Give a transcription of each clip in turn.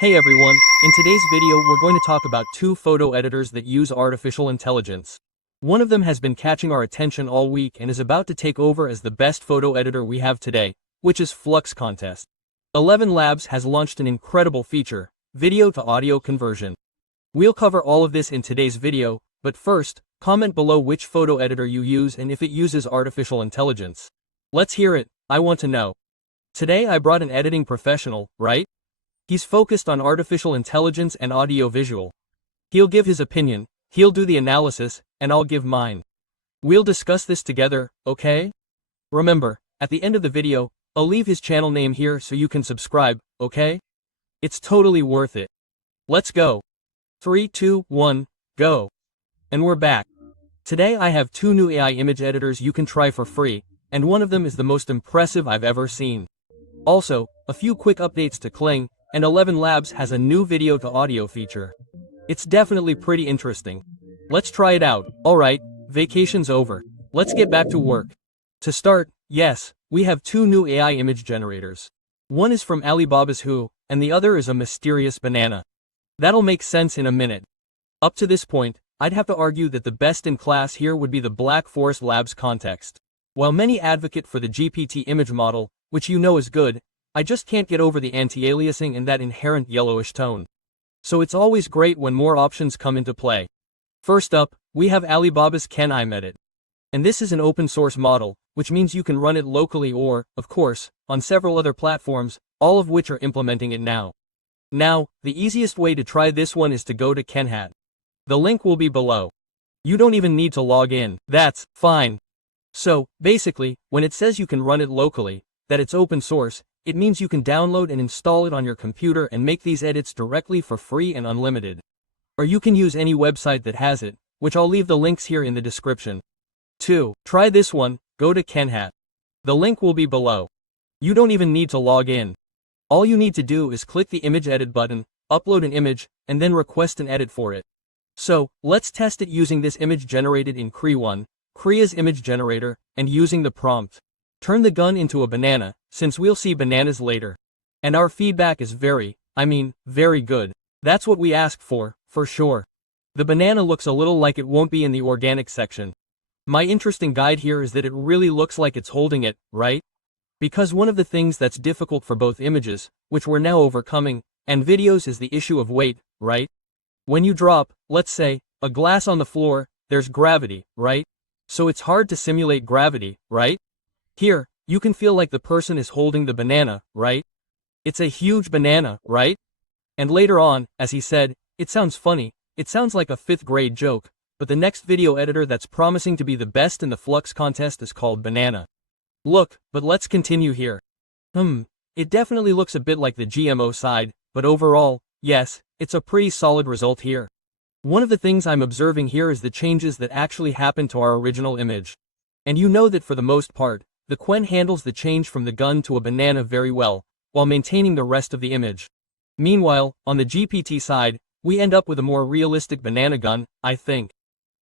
Hey everyone, in today's video we're going to talk about two photo editors that use artificial intelligence. One of them has been catching our attention all week and is about to take over as the best photo editor we have today, which is Flux Kontext. Elevenlabs has launched an incredible feature, video to audio conversion. We'll cover all of this in today's video, but first, comment below which photo editor you use and if it uses artificial intelligence. Let's hear it, I want to know. Today I brought an editing professional, right? He's focused on artificial intelligence and audio-visual. He'll give his opinion, he'll do the analysis, and I'll give mine. We'll discuss this together, okay? Remember, at the end of the video, I'll leave his channel name here so you can subscribe, okay? It's totally worth it. Let's go. 3, 2, 1, go. And we're back. Today I have two new AI image editors you can try for free, and one of them is the most impressive I've ever seen. Also, a few quick updates to Qwen, and Elevenlabs has a new video to audio feature. It's definitely pretty interesting. Let's try it out. Alright, vacation's over. Let's get back to work. To start, yes, we have two new AI image generators. One is from Alibaba's Who, and the other is a mysterious banana. That'll make sense in a minute. Up to this point, I'd have to argue that the best in class here would be the Black Forest Labs Kontext. While many advocate for the GPT image model, which you know is good, I just can't get over the anti-aliasing and that inherent yellowish tone. So it's always great when more options come into play. First up, we have Alibaba's Qwen Edit. And this is an open source model, which means you can run it locally or, of course, on several other platforms, all of which are implementing it now. Now, the easiest way to try this one is to go to Qwen. The link will be below. You don't even need to log in, that's fine. So, basically, when it says you can run it locally, that it's open source, it means you can download and install it on your computer and make these edits directly for free and unlimited. Or you can use any website that has it, which I'll leave the links here in the description. 2. Try this one, go to Qwen. The link will be below. You don't even need to log in. All you need to do is click the image edit button, upload an image, and then request an edit for it. So, let's test it using this image generated in Qwen, Korea's image generator, and using the prompt. Turn the gun into a banana, since we'll see bananas later. And our feedback is very good. That's what we asked for sure. The banana looks a little like it won't be in the organic section. My interesting guide here is that it really looks like it's holding it, right? Because one of the things that's difficult for both images, which we're now overcoming, and videos is the issue of weight, right? When you drop, let's say, a glass on the floor, there's gravity, right? So it's hard to simulate gravity, right? Here, you can feel like the person is holding the banana, right? It's a huge banana, right? And later on, as he said, it sounds funny, it sounds like a 5th grade joke, but the next video editor that's promising to be the best in the Flux Kontext is called Banana. Look, but let's continue here. It definitely looks a bit like the GMO side, but overall, yes, it's a pretty solid result here. One of the things I'm observing here is the changes that actually happened to our original image. And you know that for the most part, the Qwen handles the change from the gun to a banana very well, while maintaining the rest of the image. Meanwhile, on the GPT side, we end up with a more realistic banana gun, I think.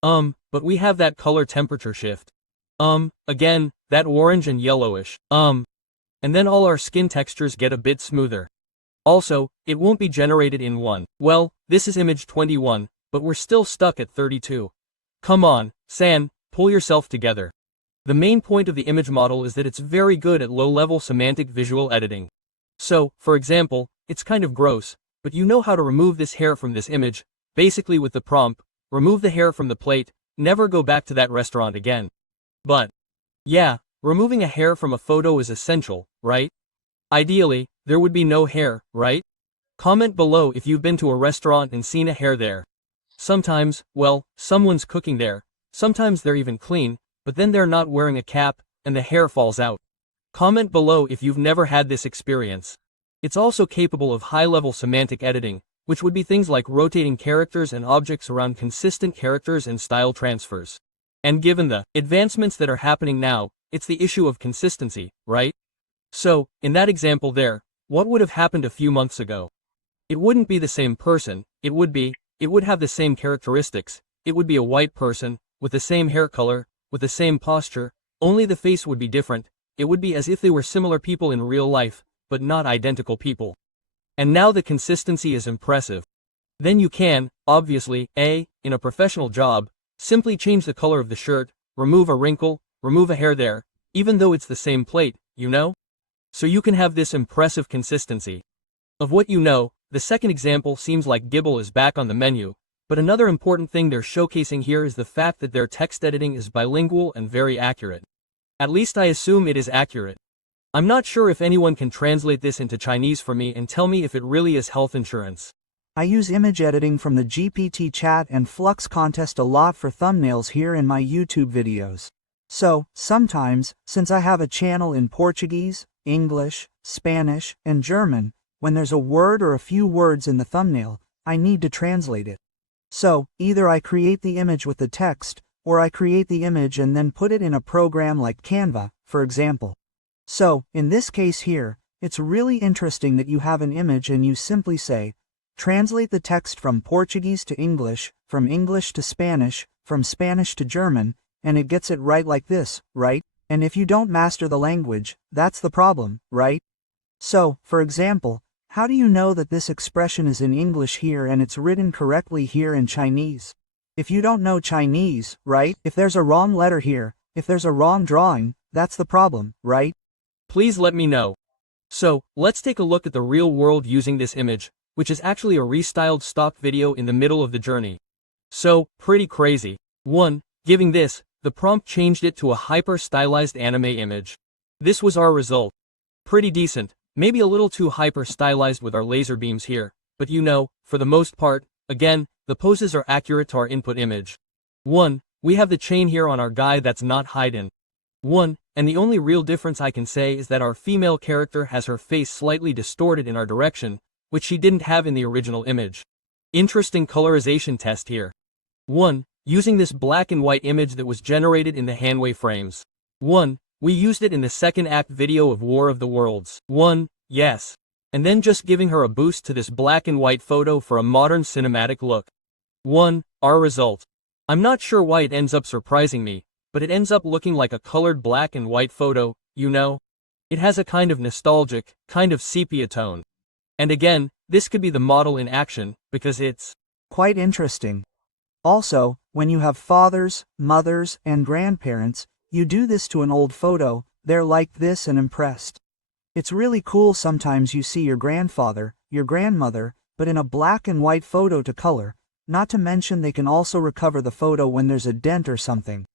But we have that color temperature shift. Again, that orange and yellowish. And then all our skin textures get a bit smoother. Also, it won't be generated in one. Well, this is image 21, but we're still stuck at 32. Come on, San, pull yourself together. The main point of the image model is that it's very good at low-level semantic visual editing. So, for example, it's kind of gross, but you know how to remove this hair from this image, basically with the prompt, remove the hair from the plate, never go back to that restaurant again. But, yeah, removing a hair from a photo is essential, right? Ideally, there would be no hair, right? Comment below if you've been to a restaurant and seen a hair there. Sometimes, well, someone's cooking there, sometimes they're even clean, but then they're not wearing a cap, and the hair falls out. Comment below if you've never had this experience. It's also capable of high-level semantic editing, which would be things like rotating characters and objects around consistent characters and style transfers. And given the advancements that are happening now, it's the issue of consistency, right? So, in that example there, what would have happened a few months ago? It wouldn't be the same person, it would have the same characteristics, it would be a white person, with the same hair color, with the same posture, only the face would be different. It would be as if they were similar people in real life, but not identical people. And now the consistency is impressive. Then you can, obviously, in a professional job, simply change the color of the shirt, remove a wrinkle, remove a hair there, even though it's the same plate, you know? So you can have this impressive consistency. Of what you know, the second example seems like Gibble is back on the menu, but another important thing they're showcasing here is the fact that their text editing is bilingual and very accurate. At least I assume it is accurate. I'm not sure if anyone can translate this into Chinese for me and tell me if it really is health insurance. I use image editing from the GPT chat and Flux Kontext a lot for thumbnails here in my YouTube videos. So, sometimes, since I have a channel in Portuguese, English, Spanish, and German, when there's a word or a few words in the thumbnail, I need to translate it. So, either I create the image with the text, or I create the image and then put it in a program like Canva, for example. So, in this case here, it's really interesting that you have an image and you simply say, translate the text from Portuguese to English, from English to Spanish, from Spanish to German, and it gets it right like this, right? And if you don't master the language, that's the problem, right? So, for example, how do you know that this expression is in English here and it's written correctly here in Chinese? If you don't know Chinese, right? If there's a wrong letter here, if there's a wrong drawing, that's the problem, right? Please let me know. So, let's take a look at the real world using this image, which is actually a restyled stock video in the middle of the journey. So, pretty crazy. 1. Giving this, the prompt changed it to a hyper-stylized anime image. This was our result. Pretty decent, maybe a little too hyper-stylized with our laser beams here, but you know, for the most part, again, the poses are accurate to our input image. 1. We have the chain here on our guy that's not HEYGEN. 1. And the only real difference I can say is that our female character has her face slightly distorted in our direction, which she didn't have in the original image. Interesting colorization test here. 1. Using this black and white image that was generated in the Hanwei frames. 1. We used it in the second act video of War of the Worlds. 1. Yes. And then just giving her a boost to this black and white photo for a modern cinematic look. 1. Our result. I'm not sure why it ends up surprising me, but it ends up looking like a colored black and white photo, you know? It has a kind of nostalgic, kind of sepia tone. And again, this could be the model in action, because it's quite interesting. Also, when you have fathers, mothers, and grandparents, you do this to an old photo, they're like this and impressed. It's really cool sometimes you see your grandfather, your grandmother, but in a black and white photo to color, not to mention they can also recover the photo when there's a dent or something.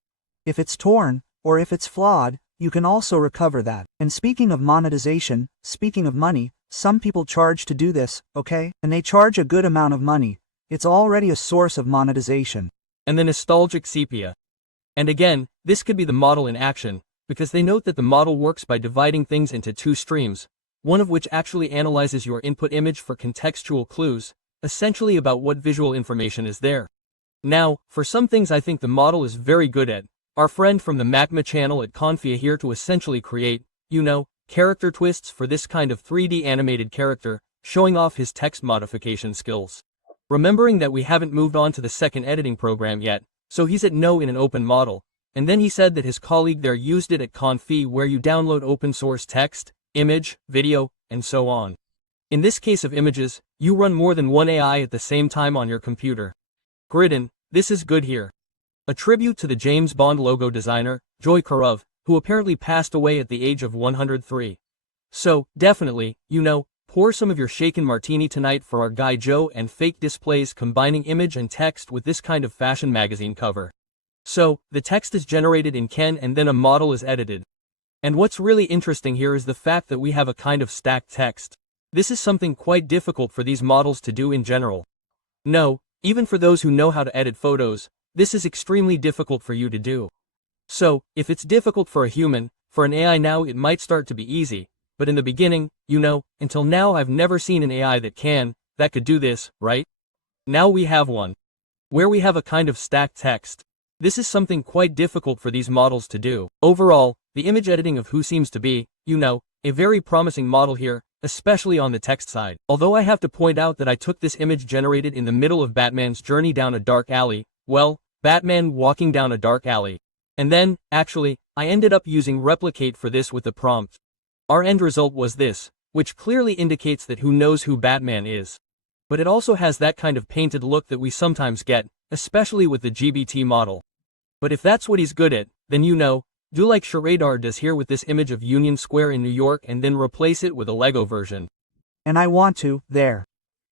If it's torn, or if it's flawed, you can also recover that. And speaking of monetization, speaking of money, some people charge to do this, okay? And they charge a good amount of money. It's already a source of monetization. And the nostalgic sepia. And again, this could be the model in action, because they note that the model works by dividing things into two streams, one of which actually analyzes your input image for contextual clues, essentially about what visual information is there. Now, for some things I think the model is very good at. Our friend from the Macma channel at Confia here to essentially create, you know, character twists for this kind of 3D animated character, showing off his text modification skills. Remembering that we haven't moved on to the second editing program yet, so he's at no in an open model, and then he said that his colleague there used it at Confi where you download open source text, image, video, and so on. In this case of images, you run more than one AI at the same time on your computer. Gridden, this is good here. A tribute to the James Bond logo designer, Joy Karov, who apparently passed away at the age of 103. So, definitely, you know, pour some of your shaken martini tonight for our guy Joe and fake displays combining image and text with this kind of fashion magazine cover. So, the text is generated in Qwen and then a model is edited. And what's really interesting here is the fact that we have a kind of stacked text. This is something quite difficult for these models to do in general. No, even for those who know how to edit photos, this is extremely difficult for you to do. So, if it's difficult for a human, for an AI now it might start to be easy, but in the beginning, you know, until now I've never seen an AI that could do this, right? Now we have one. Where we have a kind of stacked text. This is something quite difficult for these models to do. Overall, the image editing of Who seems to be, you know, a very promising model here, especially on the text side. Although I have to point out that I took this image generated in the middle of Batman's journey down a dark alley, well, Batman walking down a dark alley. And then, actually, I ended up using replicate for this with the prompt. Our end result was this, which clearly indicates that who knows who Batman is. But it also has that kind of painted look that we sometimes get, especially with the GBT model. But if that's what he's good at, then do like Sharadar does here with this image of Union Square in New York and then replace it with a Lego version. And I want to, there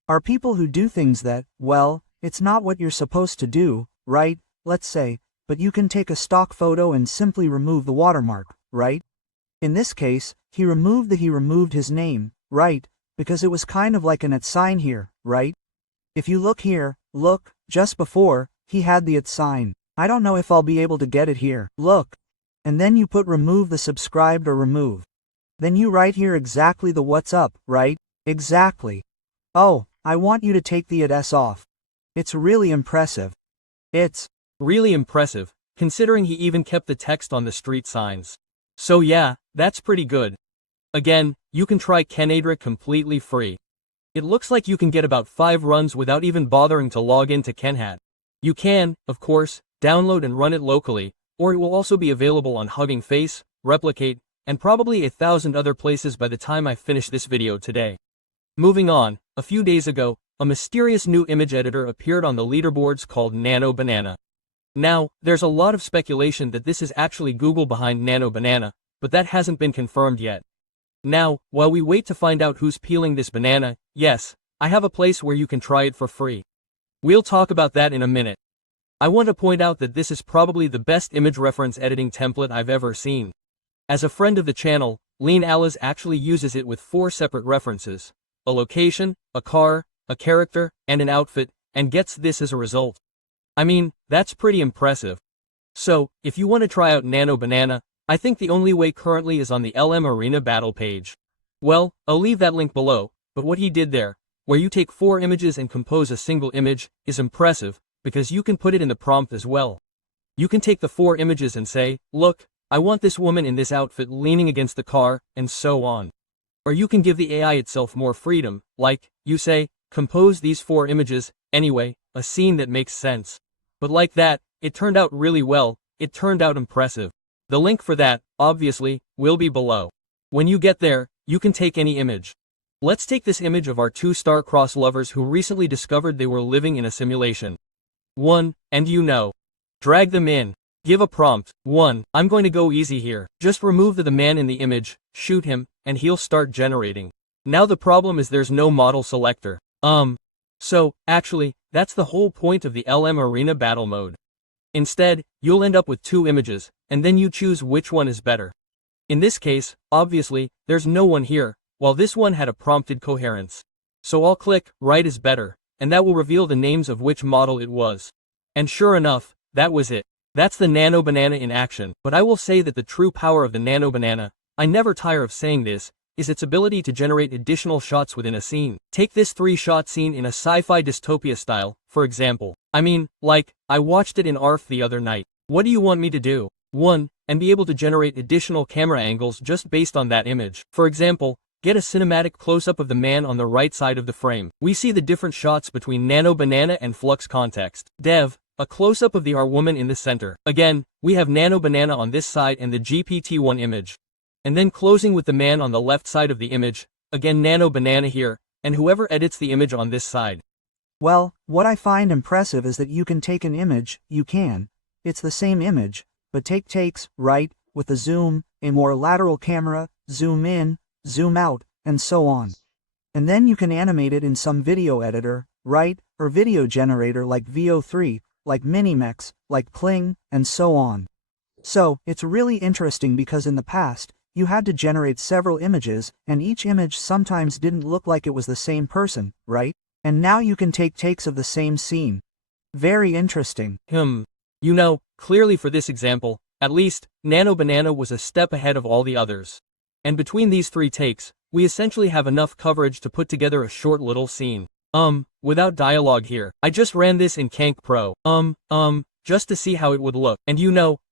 are people who do things that, well, it's not what you're supposed to do, right, let's say, but you can take a stock photo and simply remove the watermark, right? In this case, he removed his name, right, because it was kind of like an @ sign here, right? If you look here, look, just before, he had the @ sign. I don't know if I'll be able to get it here, look. And then you put remove the subscribed or remove. Then you write here exactly the what's up, right? Exactly. Oh, I want you to take the @ off. It's really impressive. It's really impressive, considering he even kept the text on the street signs. So yeah, that's pretty good. Again, you can try Kenadric completely free. It looks like you can get about 5 runs without even bothering to log into Kenhat. You can, of course, download and run it locally, or it will also be available on Hugging Face, Replicate, and probably 1,000 other places by the time I finish this video today. Moving on, a few days ago, a mysterious new image editor appeared on the leaderboards called Nano Banana. Now, there's a lot of speculation that this is actually Google behind Nano Banana, but that hasn't been confirmed yet. Now, while we wait to find out who's peeling this banana, yes, I have a place where you can try it for free. We'll talk about that in a minute. I want to point out that this is probably the best image reference editing template I've ever seen. As a friend of the channel, Lean Alice actually uses it with 4 separate references: a location, a car, a character, and an outfit, and gets this as a result. I mean, that's pretty impressive. So, if you want to try out Nano Banana, I think the only way currently is on the LM Arena battle page. Well, I'll leave that link below, but what he did there, where you take 4 images and compose a single image, is impressive, because you can put it in the prompt as well. You can take the 4 images and say, look, I want this woman in this outfit leaning against the car, and so on. Or you can give the AI itself more freedom, like, you say, compose these 4 images, anyway, a scene that makes sense. But like that, it turned out really well, it turned out impressive. The link for that, obviously, will be below. When you get there, you can take any image. Let's take this image of our 2 star-crossed lovers who recently discovered they were living in a simulation. 1, and drag them in. Give a prompt. 1, I'm going to go easy here. Just remove the man in the image, shoot him, and he'll start generating. Now the problem is there's no model selector. So, actually, that's the whole point of the LM Arena battle mode. Instead, you'll end up with 2 images, and then you choose which one is better. In this case, obviously, there's no one here, while this one had a prompted coherence. So I'll click, right is better, and that will reveal the names of which model it was. And sure enough, that was it. That's the Nano Banana in action. But I will say that the true power of the Nano Banana, I never tire of saying this, is its ability to generate additional shots within a scene. Take this 3-shot scene in a sci-fi dystopia style, for example. I mean, like, I watched it in ARF the other night. What do you want me to do? 1, and be able to generate additional camera angles just based on that image. For example, get a cinematic close-up of the man on the right side of the frame. We see the different shots between Nano Banana and Flux Kontext. Dev, a close-up of the R woman in the center. Again, we have Nano Banana on this side and the GPT-1 image. And then closing with the man on the left side of the image, again Nano Banana here, and whoever edits the image on this side. Well, what I find impressive is that you can take an image, it's the same image, but take takes, right, with a zoom, a more lateral camera, zoom in, zoom out, and so on. And then you can animate it in some video editor, right, or video generator like VO3, like Minimex, like Kling, and so on. So, it's really interesting because in the past, you had to generate several images, and each image sometimes didn't look like it was the same person, right? And now you can take takes of the same scene. Very interesting. Clearly for this example, at least, Nano Banana was a step ahead of all the others. And between these 3 takes, we essentially have enough coverage to put together a short little scene. Without dialogue here. I just ran this in Kank Pro. Just to see how it would look. And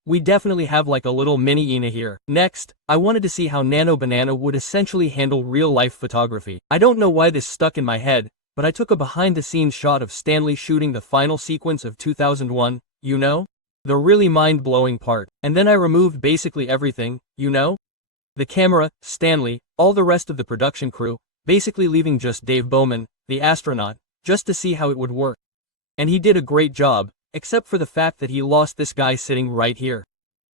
we definitely have like a little mini Ina here. Next, I wanted to see how Nano Banana would essentially handle real-life photography. I don't know why this stuck in my head, but I took a behind-the-scenes shot of Stanley shooting the final sequence of 2001, the really mind-blowing part. And then I removed basically everything, the camera, Stanley, all the rest of the production crew, basically leaving just Dave Bowman, the astronaut, just to see how it would work. And he did a great job, except for the fact that he lost this guy sitting right here.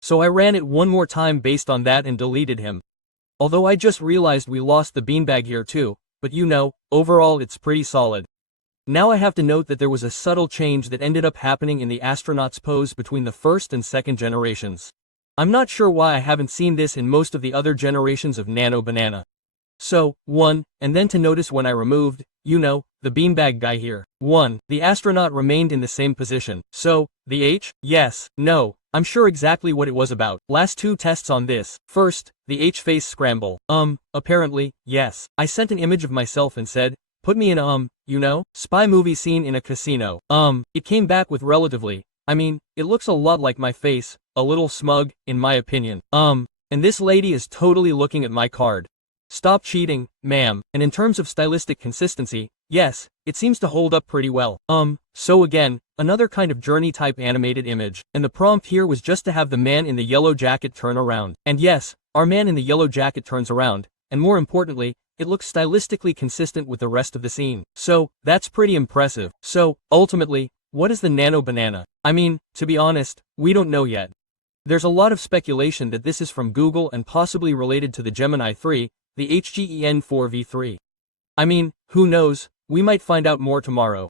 So I ran it one more time based on that and deleted him. Although I just realized we lost the beanbag here too, but you know, overall it's pretty solid. Now I have to note that there was a subtle change that ended up happening in the astronaut's pose between the first and second generations. I'm not sure why I haven't seen this in most of the other generations of Nano Banana. So, 1, and then to notice when I removed, you know, the beanbag guy here. 1. The astronaut remained in the same position. So, the H? Yes, no, I'm sure exactly what it was about. Last 2 tests on this. First, the H face scramble. Apparently, yes. I sent an image of myself and said, put me in you know, spy movie scene in a casino. It came back with relatively, I mean, it looks a lot like my face, a little smug, in my opinion. And this lady is totally looking at my card. Stop cheating, ma'am. And in terms of stylistic consistency, yes, it seems to hold up pretty well. So again, another kind of journey type animated image. And the prompt here was just to have the man in the yellow jacket turn around. And yes, our man in the yellow jacket turns around, and more importantly, it looks stylistically consistent with the rest of the scene. So, that's pretty impressive. So, ultimately, what is the Nano Banana? I mean, to be honest, we don't know yet. There's a lot of speculation that this is from Google and possibly related to the Gemini 3, the HEYGEN 4v3. I mean, who knows, we might find out more tomorrow.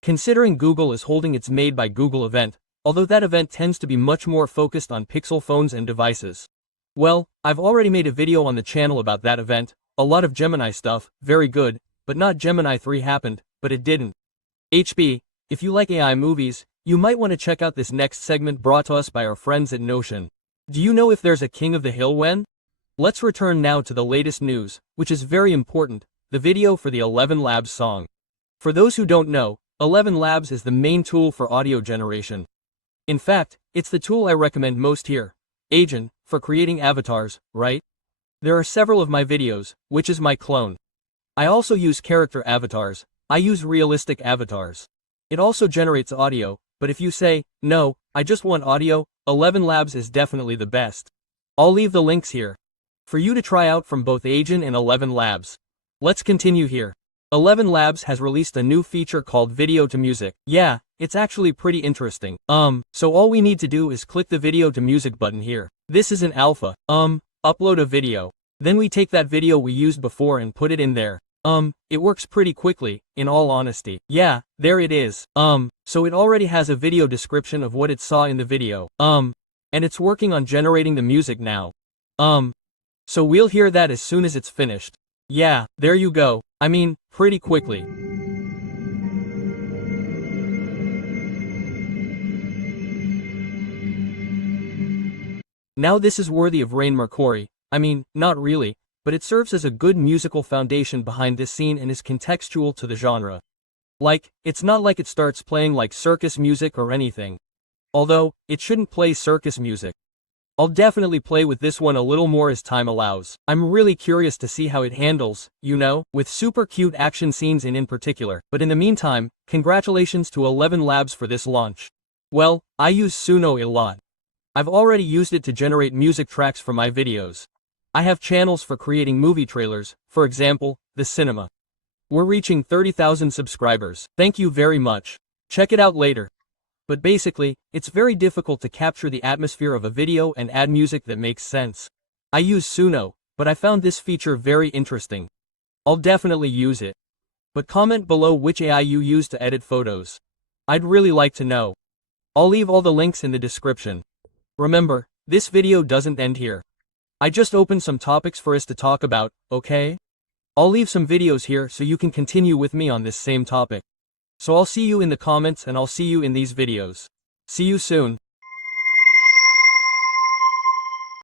Considering Google is holding its Made by Google event, although that event tends to be much more focused on Pixel phones and devices. Well, I've already made a video on the channel about that event, a lot of Gemini stuff, very good, but not Gemini 3 happened, but it didn't. HB, if you like AI movies, you might want to check out this next segment brought to us by our friends at Notion. Do you know if there's a king of the hill when? Let's return now to the latest news, which is very important, the video for the Elevenlabs song. For those who don't know, Elevenlabs is the main tool for audio generation. In fact, it's the tool I recommend most here. HEYGEN, for creating avatars, right? There are several of my videos, which is my clone. I also use character avatars, I use realistic avatars. It also generates audio, but if you say, no, I just want audio, Elevenlabs is definitely the best. I'll leave the links here for you to try out from both HEYGEN and Elevenlabs. Let's continue here. Elevenlabs has released a new feature called Video to Music. Yeah, it's actually pretty interesting. So all we need to do is click the Video to Music button here. This is an alpha. Upload a video. Then we take that video we used before and put it in there. It works pretty quickly, in all honesty. Yeah, there it is. So it already has a video description of what it saw in the video. And it's working on generating the music now. So we'll hear that as soon as it's finished. Yeah, there you go. I mean, pretty quickly. Now this is worthy of Rain Mercury. I mean, not really, but it serves as a good musical foundation behind this scene and is contextual to the genre. Like, it's not like it starts playing like circus music or anything. Although, it shouldn't play circus music. I'll definitely play with this one a little more as time allows. I'm really curious to see how it handles, you know, with super cute action scenes in particular. But in the meantime, congratulations to Elevenlabs for this launch. Well, I use Suno a lot. I've already used it to generate music tracks for my videos. I have channels for creating movie trailers, for example, The Cinema. We're reaching 30,000 subscribers. Thank you very much. Check it out later. But basically, it's very difficult to capture the atmosphere of a video and add music that makes sense. I use Suno, but I found this feature very interesting. I'll definitely use it. But comment below which AI you use to edit photos. I'd really like to know. I'll leave all the links in the description. Remember, this video doesn't end here. I just opened some topics for us to talk about, okay? I'll leave some videos here so you can continue with me on this same topic. So I'll see you in the comments and I'll see you in these videos. See you soon.